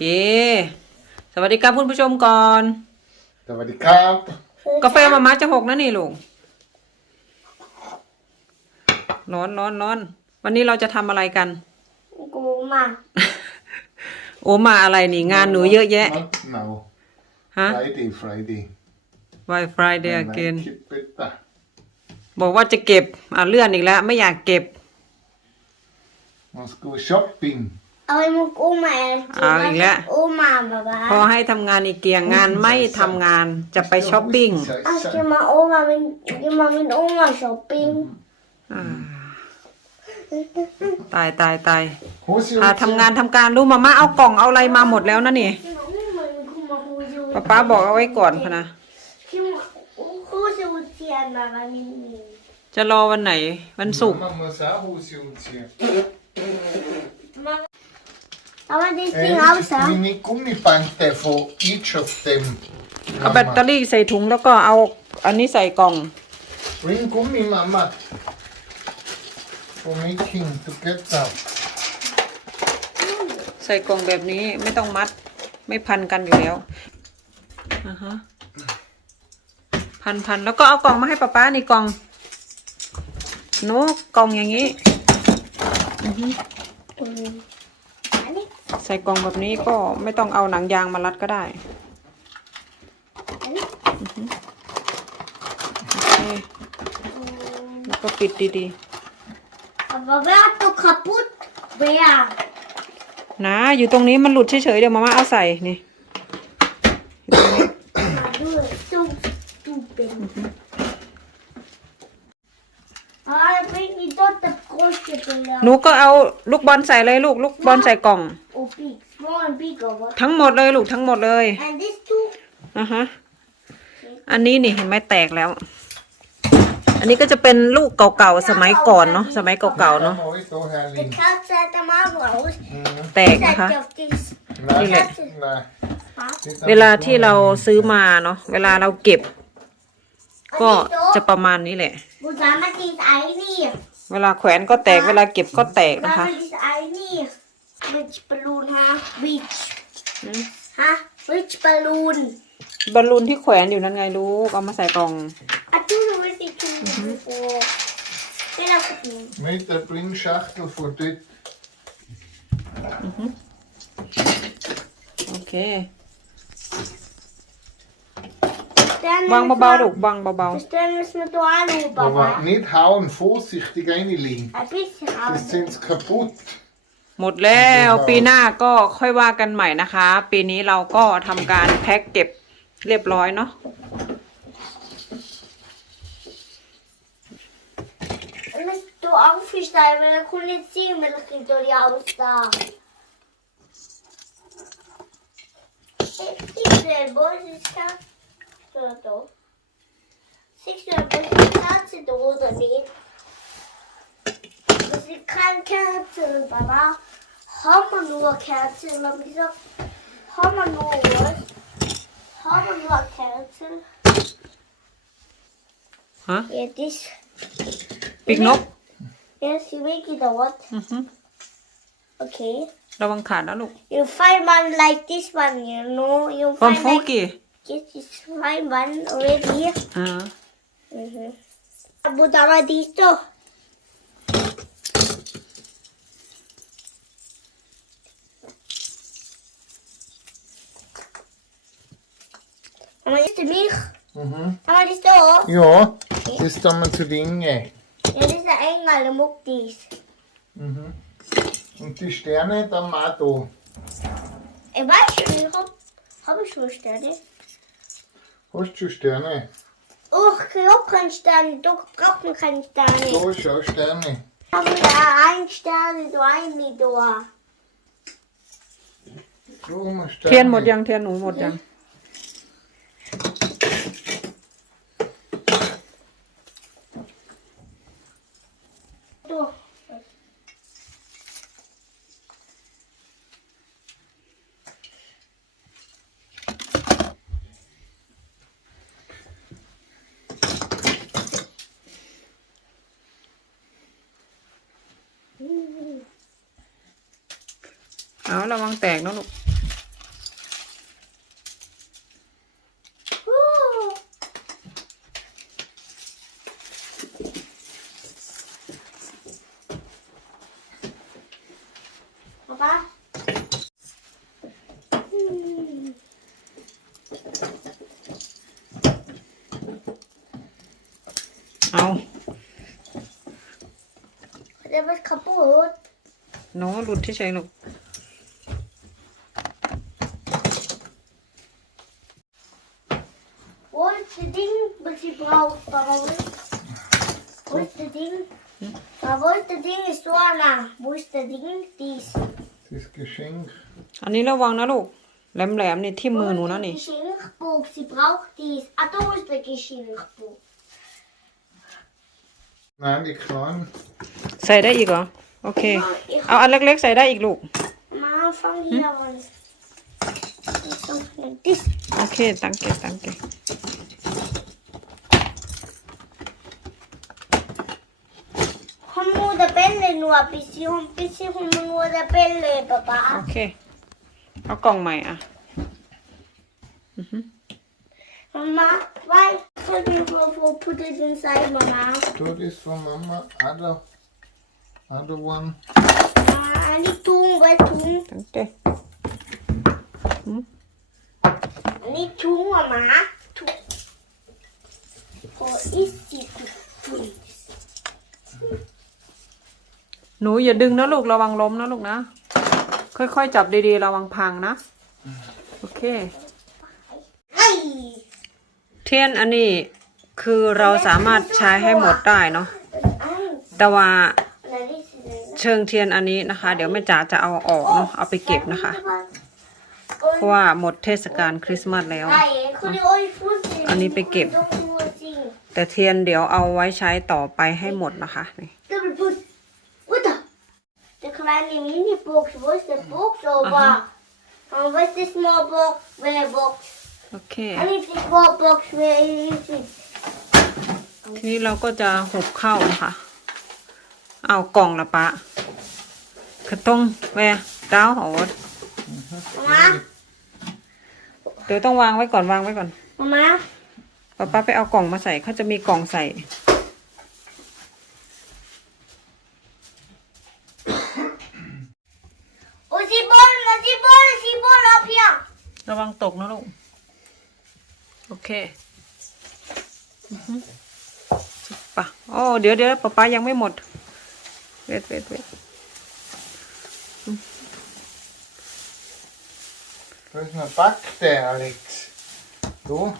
เย่สวัสดีครับคุณผู้ชมก่อน สวัสดีครับ กาแฟมาม่าจะหกนะนี่ลูกร้อนร้อนร้อน วันนี้เราจะทำอะไรกัน กูมาโอ้มาอะไรนี่ งานหนูเยอะแยะ Not now. ฮะ Friday, Friday. Why Friday And again then keep it there. บอกว่าจะเก็บ อะเลื่อนอีกแล้ว ไม่อยากเก็บ Must go shopping. เอาไอ้มุกอูมาเอาอีกแล้วอูมาบ้าบ้าพอให้ทำงานอีเกียงานไม่ทำงานจะไปช้อปปิ้ง เอาจะมาอูมาเป็นจะมาเป็นอูมาช้อปปิ้งอ่าตายตายตาย Hose อ่าทำงานทำการรู้มาม่าเอากล่องเอาอะไรมาหมดแล้วนะนี่ป๊าป๊าบอกเอาไว้ก่อนพะนะคูจะอุเทียนมาวันนี้จะรอวันไหนวันศุกร์ Man muss auch Hose umziehen. เอาวันที่ Äh, สี่เอา das สาม ist meine Gummibande von each of them. เอาแบตเตอ Mama. รี่ใส่ถุงแล้วก็เอาอันนี้ใส่กล่อง Bring Gummi, Mama. For making together. ใส่กล่องแบบนี้ไม่ต้องมัด ไม่พันกันอยู่แล้วอ่าฮะพันพันแล้วก็เอากล่องมาให้ป๊าป๊านี่กล่องโน้กล่องอย่างนี้อันนี้ ใส่กล่องแบบนี้ก็ไม่ต้องเอาหนังยางมารัดก็ได้อันนี้โอเคแล้วก็ปิดดี Aber wer hat doch kaputt? Wer? ๆนะอยู่ตรงนี้มันหลุดเฉยๆเดี๋ยวมาม่าเอาใส่นี่ Du, du, du bin. Ah, ich bin die dort der große หนูก็เอาลูกบอลใส่เลยลูก ลูกบอลใส่กล่อง Oh, big, small and big or what? ทั้งหมดเลยลูกทั้งหมดเลย And this two? อะฮะ อันนี้นี่เห็นไหมแตกแล้ว อันนี้ก็จะเป็นลูกเก่าๆสมัยก่อนเนาะสมัยเก่าๆเนาะ Mama, ist da The herlegen. Katze hat am Auge raus. แตกนะคะ Setz auf das. Nein, Lille. nein. Ah. Das เวลาที่เราซื้อมาเนาะเวลาเราเก็บ ก็จะประมาณนี้แหละ Wo sagen wir das eine? เวลาแขวนก็แตกเวลาเก็บก็แตกนะคะ Sagen wir das eine? Which balloon, ha? Which? อืม Ha? Which balloon? บอลลูนที่แขวนอยู่นั่นไงลูก เอามาใส่กล่อง I do know what they do before. Get up with me. Mit der Bringschachtel von dort. โอเค Dann วาง müssen เบาๆ wir- ลูกวางเบา Bis dann müssen wir da anschauen, Aber Papa. nicht hauen, vorsichtig reinlegen. Ein bisschen Das haben. sind kaputt. ๆหมดแล้วปีหน้าก็ค่อยว่ากันใหม่นะคะ ปีนี้เราก็ทำการแพ็คเก็บเรียบร้อยเนาะ Du musst du aufsteigen, weil er kann nicht sehen, welche da die aussah. Siehst du den Bus ist Katze oder da? Siehst du den Bus ist Katze da oder nicht? Das ist keine Kerze, Papa. Haben wir nur Kerze? Und dann hab ich gesagt, haben wir nur was? Haben wir nur Kerze? ฮะ Ja, das. ปีกนก Yes, you make it or what? อือฮึ Okay. ระวังขาดนะลูก You find one like this one, you know. You ฟอม find ฟู like กิ this is find one already. อ่า Mm-hmm. But aber dies doch. Aber ist du mich? Mhm. Mama, ist du? Ja, okay. das tun wir zu Dinge. Ja, das ist ein Engel, der mag das. Mhm. Und die Sterne dann mal da. Äh, ich weiß schon, ich hab, hab ich schon Sterne. Hast du schon Sterne? Ach, ich hab keine Sterne, doch braucht man keinen Stern. So, schau Sterne. Ich hab da einen Stern, da eine da. So, Sterne. Tieren, Modern, Tieren, Modern. หมดยังเทียนหนูหมดยัง Du. เอาระวังแตกนะลูก Woo. Pappa? Mm. เอา Det var kaputt. โน้หลุดที่ใช้ลูก Wo ist das Ding, was ich brauche, Papa? Wo ist das Ding? Papa, wo ist das Ding? Ist so nah. Wo ist das Ding? Dies. Das Geschenk. อันนี้ระวังนะลูก แหลมๆนี่ที่มือหนูนะนี่ Geschenkbuch. Sie braucht dies. Ah, da ist der Geschenkbuch. Nein, die kleinen. ใส่ได้อีกเหรอ โอเค เอาอันเล็กๆใส่ได้อีกลูก Mama, fang hier an. So, das โอเคตั้งเกตตั้งเกต haben nur die Bälle nur ein bisschen. Ein bisschen haben wir nur die Bälle, โอ Papa. เค เอากล่องใหม่อะ Mama, weil, wo put it inside, Mama? Dort ist von Mama. Other, other one. Ah, nicht tun, weil tun. ตั้งเกต Nicht tun, Mama. Tun. Wo ist sie? Tun. หนูอย่าดึงนะลูกระวังล้มนะลูกนะ ค่อยๆจับดีๆระวังพังนะ โอเค Hey! เทียนอันนี้คือเราสามารถใช้ให้หมดได้เนาะ Eins. แต่ว่า Na, das ist es. เชิงเทียนอันนี้นะคะ เดี๋ยวแม่จ๋าจะเอาออกเนาะเอาไปเก็บนะคะ เพราะว่าหมดเทศกาลคริสต์มาสแล้ว Hey, kun je ooit voeten? อันนี้ไปเก็บ Don't do a thing. แต่เทียนเดี๋ยวเอาไว้ใช้ต่อไปให้หมดนะคะนี่ Dubbelput. Wat De kleine mini-box. Wo is de box over? En wat is de small box? Where box? โอเค En is de small box? Where is it? ทีนี้เราก็จะหุบเข้านะคะ เอากล่องละปะกระตงแวร์ดาวหอด Mama? เดี๋ยวต้องวางไว้ก่อนวางไว้ก่อน Mama? ป้าป้าไปเอากล่องมาใส่เขาจะมีกล่องใส่ Wo ist die Ball? Wo ist die Ball? Ist die Ball ab hier? ระวังตกนะลูกโอเคอือฮึสุดปะโอ้เดี๋ยวเดี๋ยวป้าป้ายังไม่หมด เวทเวทเวท Da ist eine Bakte, Alex. Du?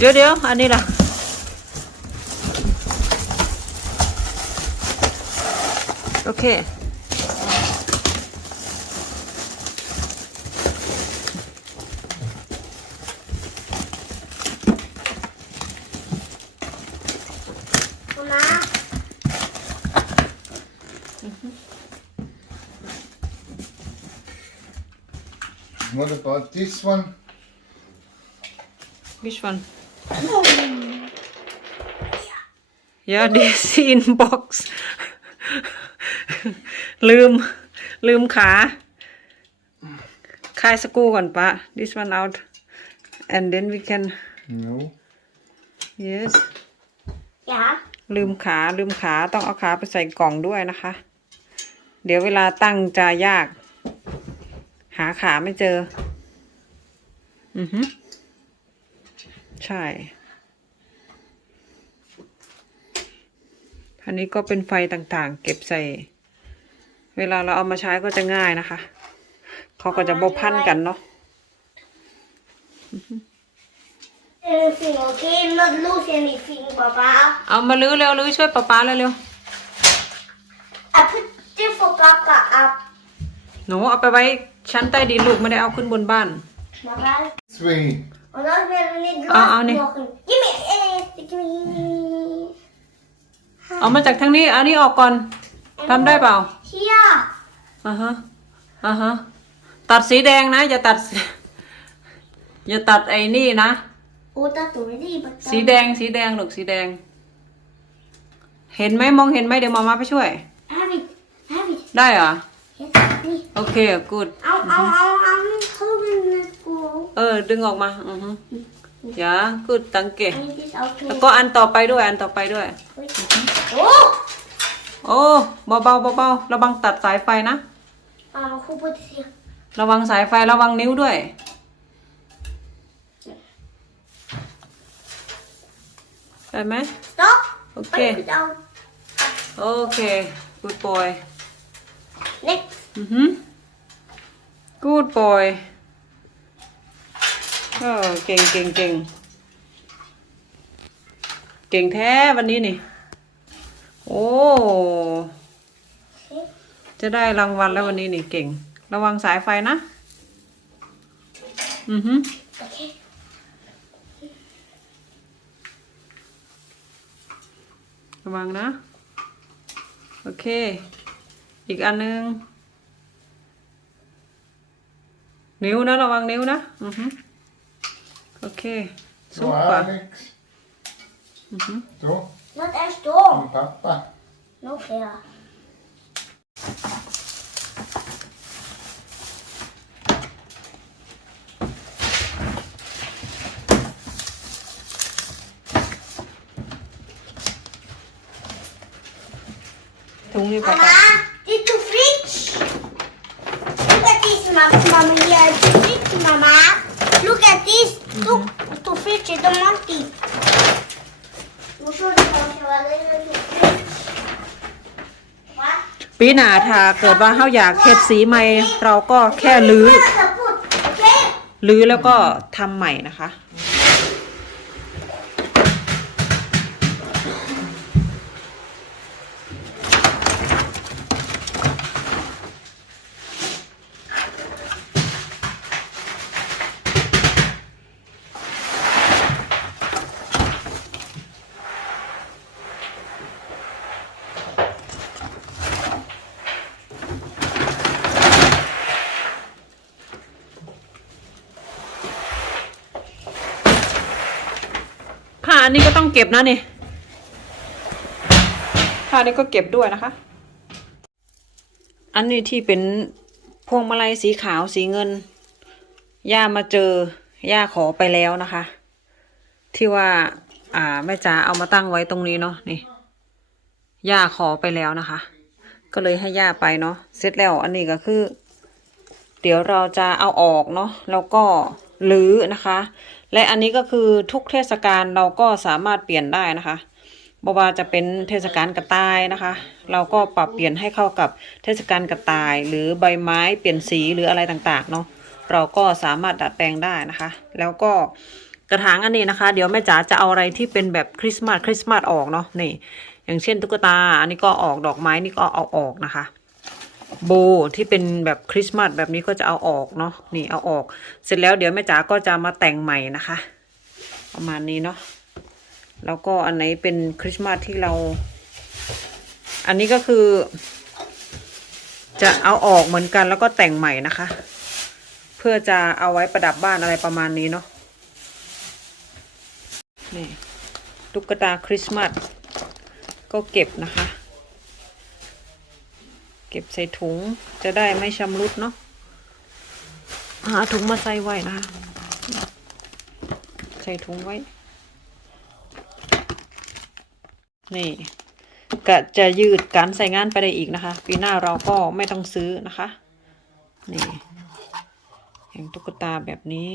เดี๋ยวเดี๋ยวอันนี้ล่ะโอเค Mama? What about this one? which one yeah this in box ลืม ลืมขาคายสกรูก่อนปะ this one out and then we can No. yes Ja. ลืมขาลืมขาต้องเอาขาไปใส่กล่องด้วยนะคะ เดี๋ยวเวลาตั้งจะยาก หาขาไม่เจอ อือฮึ ใช่ อันนี้ก็เป็นไฟต่างๆ เก็บใส่ เวลาเราเอามาใช้ก็จะง่ายนะคะ เขาก็จะบพันกันเนาะ Anything, okay? Not lose anything, Papa. เอามาลื้อเร็วลื้อช่วยป๊าป๊าเร็ว I put plocka upp. หนูเอาไปไว้ชั้นใต้ดินลูกไม่ได้เอาขึ้นบนบ้าน Mamma. Twee. Och då spelar ni Ja, ja, ni- glasblocken. Ge mig ett, ge mig. เอามาจากทางนี้อันนี้ออกก่อนทำได้เปล่า Ja. อ่าฮะอ่าฮะตัดสีแดงนะ อย่าตัด อย่าตัดไอ้นี่นะ Och datorn är bara สีแดงสีแดงลูกสีแดง เห็นไหมมองเห็นไหมเดี๋ยวมามาไปช่วย Här vid, här vid. ได้เหรอ Helt ni. โอเคกูด Au, au, au, au. Huggen gå. เออ ดึงออกมา อือฮึอย่ากูดตังเก I need this okay. แล้วก็อันต่อไปด้วย อันต่อไปด้วย Åh! โอ้ เบาเบาๆเบาๆระวังตัดสายไฟนะ Ja, man får både se. ระวังสายไฟ ระวังนิ้วด้วย ได้ไหม Stopp! Okej. Put it down. โอเค good boy Next. อือหือ good boy เออเก่งเก่งเก่งเก่งแท้วันนี้นี่ โอ้ จะได้รางวัลแล้ววันนี้นี่เก่ง ระวังสายไฟนะ อือหือ Okay. ระวังนะ โอเค อีกอันหนึง นิ้วนะระวังนิ้วนะอือฮึโอเค Zo, ซุปปะ Alex. Zo, Not ens då. van papa. Nog flera. ถุงนี้ปะ Mamma, det är too fridge. Look at this, mamma. Mamma, here is fridge, mamma. Look at this. Look, too fridge. I don't want it. Nu så det kanske var det too fridge. Va? ปีหน้าถ้าเกิดว่าเขาอยากเฮ็ดสีใหม่เราก็แค่ลื้อลื้อแล้วก็ทำใหม่นะคะ นี้ก็ต้องเก็บนะนี่ผ้านี้ก็เก็บด้วยนะคะ อันนี้ที่เป็นพวงมาลัยสีขาวสีเงิน ย่ามาเจอย่าขอไปแล้วนะคะ ที่ว่า อ่าแม่จ๋าเอามาตั้งไว้ตรงนี้เนาะนี่ย่าขอไปแล้วนะคะ ก็เลยให้ย่าไปเนาะเสร็จแล้วอันนี้ก็คือ เดี๋ยวเราจะเอาออกเนาะแล้วก็รื้อนะคะ และอันนี้ก็คือทุกเทศกาลเราก็สามารถเปลี่ยนได้นะคะบ่ว่าจะเป็นเทศกาลกระต่ายนะคะ เราก็ปรับเปลี่ยนให้เข้ากับเทศกาลกระต่าย หรือใบไม้เปลี่ยนสีหรืออะไรต่างๆเนาะเราก็สามารถดัดแปลงได้นะคะ แล้วก็กระถางอันนี้นะคะ เดี๋ยวแม่จ๋าจะเอาอะไรที่เป็นแบบคริสต์มาสคริสต์มาสออกเนาะนี่ อย่างเช่นตุ๊กตา อันนี้ก็ออกดอกไม้นี่ก็เอาออกนะคะ โบที่เป็นแบบคริสต์มาสแบบนี้ก็จะเอาออกเนาะนี่เอาออก เสร็จแล้วเดี๋ยวแม่จ๋าก็จะมาแต่งใหม่นะคะ ประมาณนี้เนาะแล้วก็อันไหนเป็นคริสต์มาสที่เรา อันนี้ก็คือ จะเอาออกเหมือนกันแล้วก็แต่งใหม่นะคะ เพื่อจะเอาไว้ประดับบ้านอะไรประมาณนี้เนาะนี่ตุ๊กตาคริสต์มาสก็เก็บนะคะ เก็บใส่ถุงจะได้ไม่ชำรุดเนาะหาถุงมาใส่ไว้นะคะใส่ถุงไว้ นี่ก็จะยืดการใส่งานไปได้อีกนะคะ ปีหน้าเราก็ไม่ต้องซื้อนะคะ นี่อย่างตุ๊กตาแบบนี้